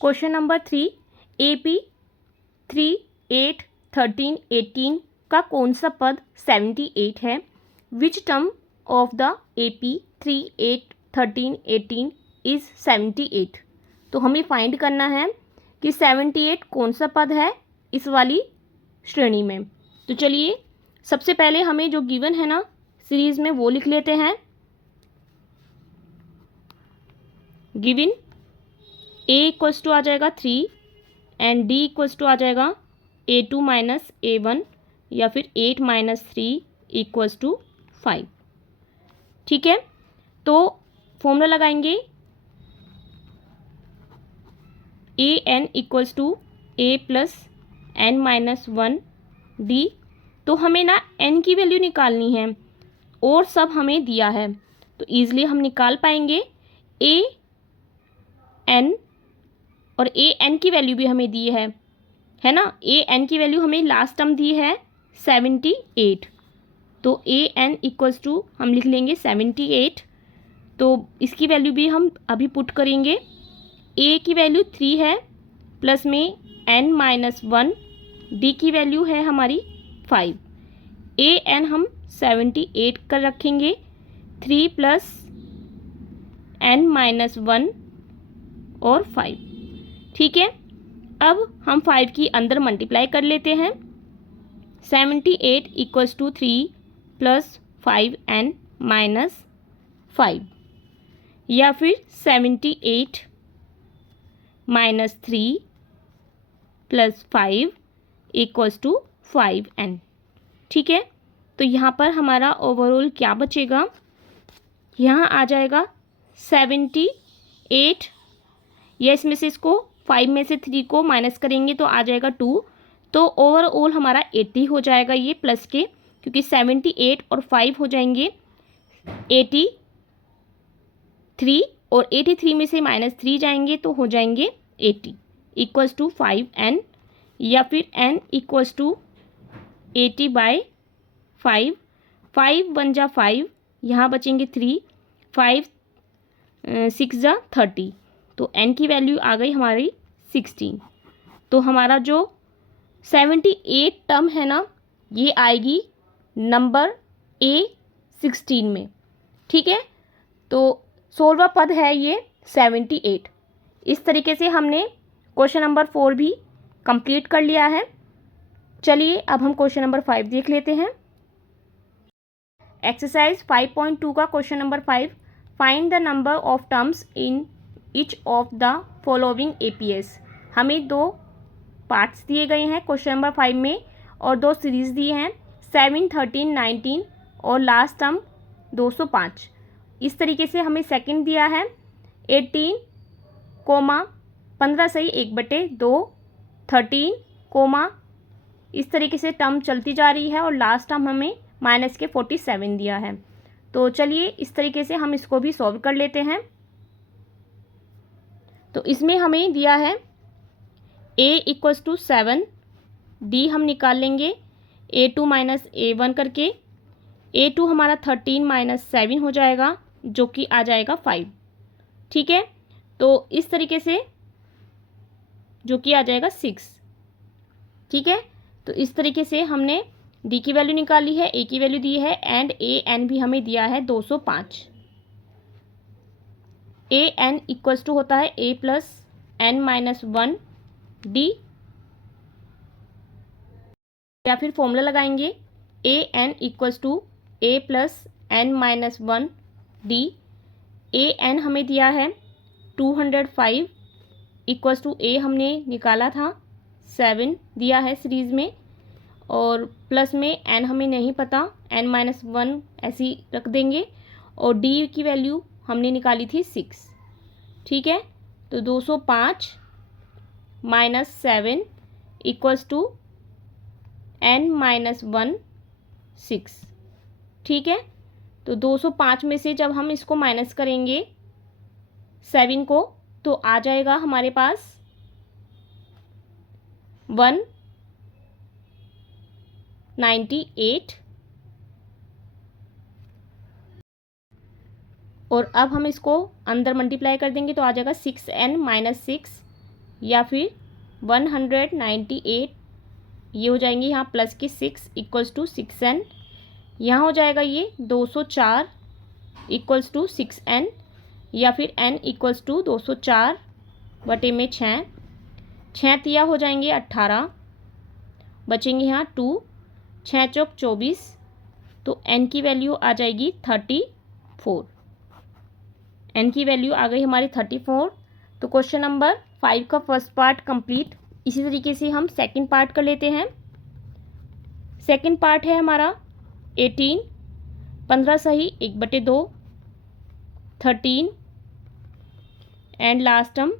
Question number 3, AP 3, 8, 13, 18 का कौन सा पद 78 है? Which term of the AP 3, 8, 13, 18 is 78? तो हमें फाइंड करना है कि 78 कौन सा पद है इस वाली श्रेणी में। तो चलिए सबसे पहले हमें जो गिवन है ना सीरीज में वो लिख लेते हैं। गिवन A इक्वल्स टू आ जाएगा 3 एंड D इक्वल्स टू आ जाएगा A2 माइनस A1 या फिर 8 माइनस 3 इक्वल्स टू 5। ठीक है, तो फॉर्मूला लगाएंगे AN equals to A plus N minus 1 D। तो हमें ना N की वैल्यू निकालनी है और सब हमें दिया है, तो ईजिली हम निकाल पाएंगे। AN और AN की वैल्यू भी हमें दी है ना। AN की वैल्यू हमें लास्ट टर्म दी है 78, तो AN इक्वल्स टू हम लिख लेंगे 78। तो इसकी वैल्यू भी हम अभी पुट करेंगे। A की वैल्यू 3 है, प्लस में N माइनस 1, D की वैल्यू है हमारी 5। AN हम 78 कर रखेंगे, 3 प्लस N माइनस 1 और 5। ठीक है, अब हम 5 की अंदर मल्टीप्लाई कर लेते हैं। 78 equals to 3 plus 5N minus 5 या फिर 78 minus 3 plus 5 equals to 5N। ठीक है, तो यहाँ पर हमारा ओवरऑल क्या बचेगा, यहाँ आ जाएगा 78। या इसमें से इसको 5 में से 3 को माइनस करेंगे तो आ जाएगा 2, तो ओवरऑल हमारा 80 हो जाएगा ये प्लस के, क्योंकि 78 और 5 हो जाएंगे 83 और 83 में से माइनस 3 जाएंगे तो हो जाएंगे 80 इक्वल्स टू 5N या फिर N इक्वल्स टू 80/5। 5 1 जा 5, यहाँ बचेंगे 3, 5 6 जा 30, तो N की वैल्यू आ गई हमारी 16। तो हमारा जो 78 टर्म है ना ये आएगी नंबर A16 में। ठीक है, तो 16वां पद है ये 78। इस तरीके से हमने क्वेश्चन नंबर 4 भी कंप्लीट कर लिया है। चलिए अब हम क्वेश्चन नंबर 5 देख लेते हैं। एक्सरसाइज 5.2 का question number 5, find the number of terms in each of the following APS। हमें 2 पार्ट्स दिए गए हैं क्वेश्चन नंबर 5 में और 2 सीरीज दिए हैं 7, 13, 19 और लास्ट टर्म 205। इस तरीके से हमें सेकंड दिया है 18, 15 सही 1/2, 13, इस तरीके से टर्म चलती जा रही है और लास्ट टर्म हमें माइनस के 47 दिया है। तो चलिए इस तरीके से हम इसको भी सॉल्व कर लेते हैं। तो इसमें हमें दिया है A इक्वल्स टू 7, D हम निकाल लेंगे A2 माइनस A1 करके। A2 हमारा 13 माइनस 7 हो जाएगा जो कि आ जाएगा 5। ठीक है, तो इस तरीके से जो कि आ जाएगा 6। ठीक है, तो इस तरीके से हमने D की वैल्यू निकाली है, A की वैल्यू दी है एंड AN भी हमें दिया है 205। AN इक्वल्स टू होता है A plus N minus 1 D, या फिर फॉर्मूला लगाएंगे AN equals to A plus N minus 1 D। AN हमें दिया है 205 इक्वल्स टू A हमने निकाला था 7 दिया है सीरीज में, और प्लस में N हमें नहीं पता, N माइनस 1 ऐसे ही रख देंगे, और D की वैल्यू हमने निकाली थी 6। ठीक है, तो 205 minus 7 equals to N minus 1 6। ठीक है, तो 205 में से जब हम इसको माइनस करेंगे 7 को तो आ जाएगा हमारे पास 198। और अब हम इसको अंदर मल्टीप्लाई कर देंगे तो आ जाएगा 6N माइनस 6 या फिर 198, ये हो जाएंगे यहाँ प्लस के 6 इक्वल्स टू 6n, यहाँ हो जाएगा ये 204 इक्वल्स टू 6n, या फिर n इक्वल्स टू 204 बटे में 6, 6 तिया हो जाएंगे 18, बचेंगे यहाँ 2, 6 चौक 24, तो n की वैल्यू आ जाएगी 34, n की वैल्यू आ गई हमारी 34। तो क्वेश्चन नंबर 5 का फर्स्ट पार्ट कंप्लीट। इसी तरीके से हम सेकंड पार्ट कर लेते हैं। सेकंड पार्ट है हमारा 18, 15 सही 1/2, 13 एंड लास्ट टर्म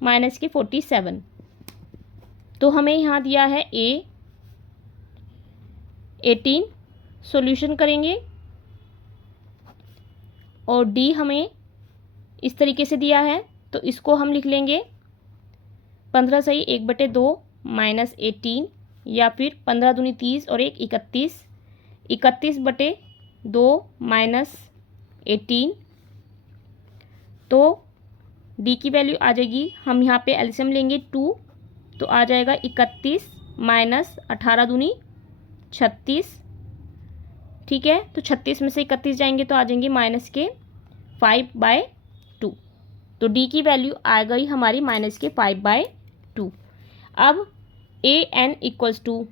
माइनस के 47। तो हमें यहाँ दिया है a 18, सॉल्यूशन करेंगे, और d हमें इस तरीके से दिया है, तो इसको हम लिख लेंगे 15 सही 1/2 माइनस 18, या फिर 15 दूनी 30 और 1 31, 31/2 माइनस 18। तो d की वैल्यू आ जाएगी, हम यहाँ पे एलसीएम लेंगे 2, तो आ जाएगा 31 माइनस 18 दूनी 36, ठीक है। तो 36 में से 31 जाएंगे तो आ जाएंगे माइनस के 5/2, तो d की वैल्यू आ गई हमारी माइनस के 5/2। अब a n equals to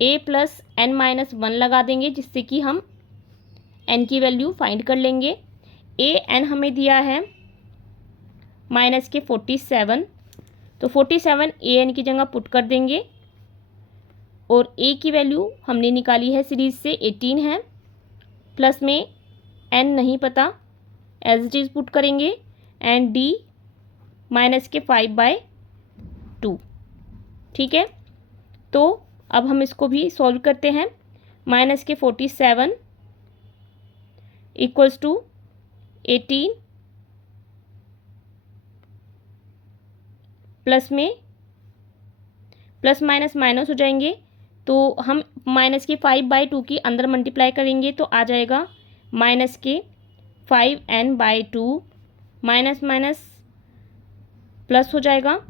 a plus n minus 1 लगा देंगे, जिससे कि हम n की वैल्यू फाइंड कर लेंगे। a n हमें दिया है माइनस के 47, तो 47 a n की जगह पुट कर देंगे, और a की वैल्यू हमने निकाली है सीरीज से 18 है, प्लस में n नहीं पता, एज इट इज़ पुट करेंगे, एंड d माइनस के 5/2, ठीक है। तो अब हम इसको भी सॉल्व करते हैं। माइनस के 47 इक्वल्स टू 18 प्लस में प्लस माइनस माइनस हो जाएंगे, तो हम माइनस के 5/2 की अंदर मल्टीप्लाई करेंगे, तो आ जाएगा माइनस के 5n/2, माइनस माइनस प्लस हो जाएगा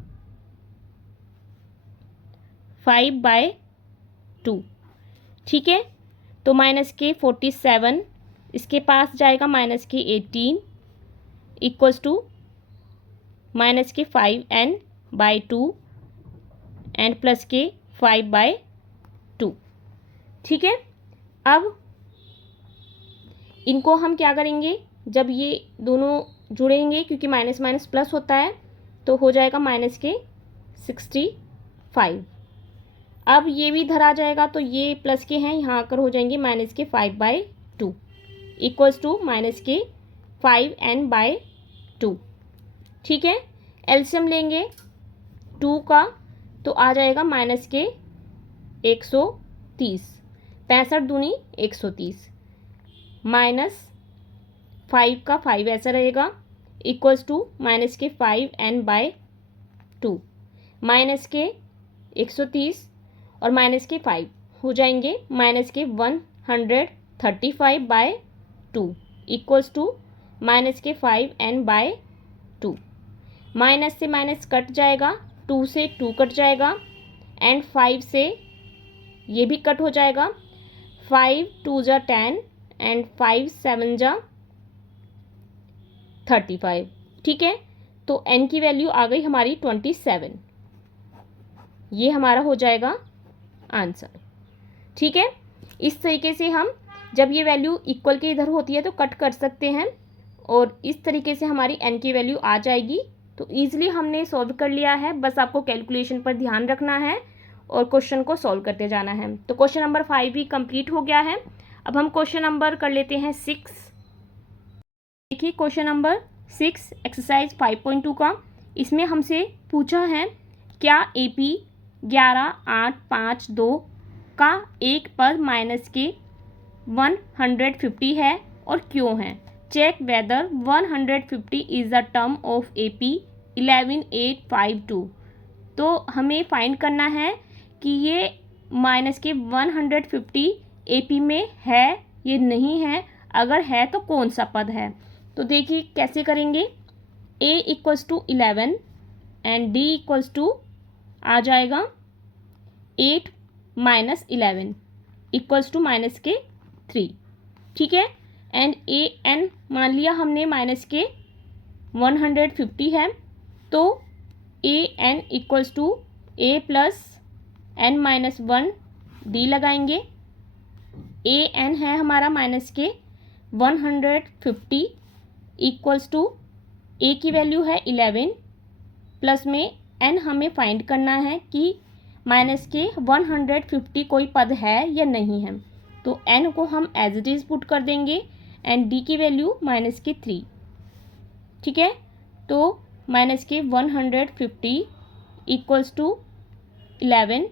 5/2, ठीक है। तो माइनस के 47 इसके पास जाएगा माइनस के 18 इक्वल्स टू माइनस के 5n/2 एंड प्लस के 5/2, ठीक है। अब इनको हम क्या करेंगे, जब ये दोनों जुड़ेंगे, क्योंकि माइनस माइनस प्लस होता है, तो हो जाएगा माइनस के 65। अब ये भी इधर आ जाएगा, तो ये प्लस के हैं, यहाँ आकर हो जाएंगे माइनस के 5/2 इक्वल्स टू माइनस के 5n/2, ठीक है। एलसीएम लेंगे 2 का, तो आ जाएगा माइनस के 130, 65 दूनी 130, माइनस 5 का 5 ऐसा रहेगा, इक्वल्स टू माइनस के 5n/2, माइनस के 130 और माइनस के 5 हो जाएंगे माइनस के 135/2 इक्वल्स टू माइनस के 5n/2। माइनस से माइनस कट जाएगा, 2 से 2 कट जाएगा, एंड 5 से ये भी कट हो जाएगा, 5 2 जा 10 एंड 5 7 जा 35, ठीक है। तो n की वैल्यू आ गई हमारी 27, ये हमारा हो जाएगा आंसर, ठीक है। इस तरीके से हम जब ये वैल्यू इक्वल के इधर होती है तो कट कर सकते हैं, और इस तरीके से हमारी n की वैल्यू आ जाएगी। तो ईजिली हमने सॉल्व कर लिया है, बस आपको कैलकुलेशन पर ध्यान रखना है और क्वेश्चन को सॉल्व करते जाना है। तो क्वेश्चन नंबर 5 भी कंप्लीट हो गया है। अब हम क्वेश्चन नंबर कर लेते हैं 6। देखिए क्वेश्चन नंबर 6 एक्सरसाइज 5.2 का, इसमें हमसे पूछा है क्या AP 11,852 का एक पद माइनस के 150 है और क्यों है। Check whether 150 is the term of AP 11,852। तो हमें फाइंड करना है कि ये माइनस के 150 AP में है ये नहीं है, अगर है तो कौन सा पद है। तो देखिए कैसे करेंगे। A equals to 11, and D equals to आ जाएगा 8 माइनस 11 इक्वल्स टू माइनस के 3, ठीक है। एंड ए एन मान लिया हमने माइनस के 150 है, तो A N equals to A plus N minus 1 D लगाएंगे। ए एन है हमारा माइनस के 150 इक्वल्स टू ए की वैल्यू है 11 प्लस में एन हमें फाइंड करना है कि माइनस के 150 कोई पद है या नहीं है। तो एन को हम एज इट इज़ पुट कर देंगे एंड डी की वैल्यू माइनस के 3, ठीक है। तो माइनस के 150 इक्वल्स टू 11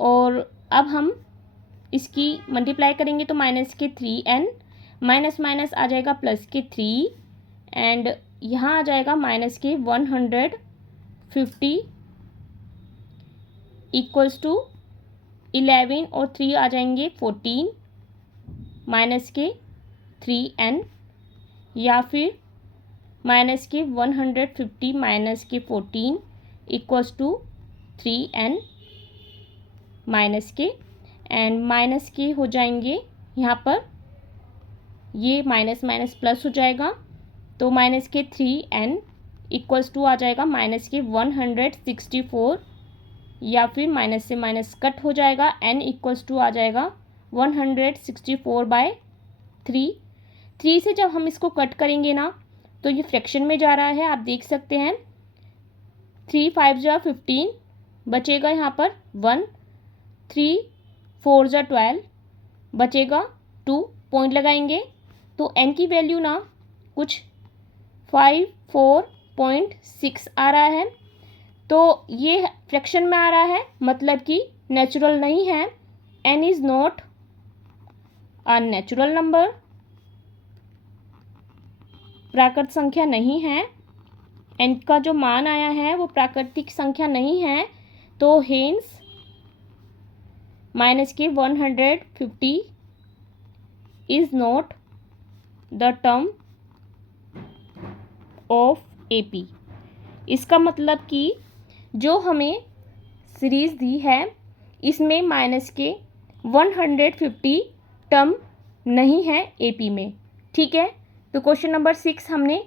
और अब हम इसकी मल्टीप्लाई करेंगे तो माइनस के 3n माइनस माइनस आ जाएगा प्लस के 3 एंड यहाँ आ जाएगा माइनस के 150 इक्वल्स टू 11 और 3 आ जाएंगे 14 माइनस के 3n या फिर माइनस के 150 माइनस के 14 इक्वल्स टू 3n माइनस के एंड माइनस के हो जाएंगे यहाँ पर, ये माइनस माइनस प्लस हो जाएगा तो माइनस के 3n इक्वल्स टू आ जाएगा माइनस के 164 या फिर माइनस से माइनस कट हो जाएगा n इक्वल्स टू आ जाएगा 164/3। 3 से जब हम इसको कट करेंगे ना तो ये फ्रैक्शन में जा रहा है, आप देख सकते हैं। 3 5 जा 15 बचेगा यहाँ पर 1, 3 4 जा 12 बचेगा 2, पॉइंट लगाएंगे तो n की वैल्यू ना कुछ 54.6 आ रहा है। तो ये फ्रैक्शन में आ रहा है मतलब कि नेचुरल नहीं है। n is not a natural number, प्राकृत संख्या नहीं है। n का जो मान आया है वो प्राकृतिक संख्या नहीं है, तो हेंस माइनस के 150 is not the term of AP। इसका मतलब कि जो हमें सीरीज़ दी है इसमें माइनस के 150 टर्म नहीं है AP में, ठीक है। तो क्वेश्चन नंबर 6 हमने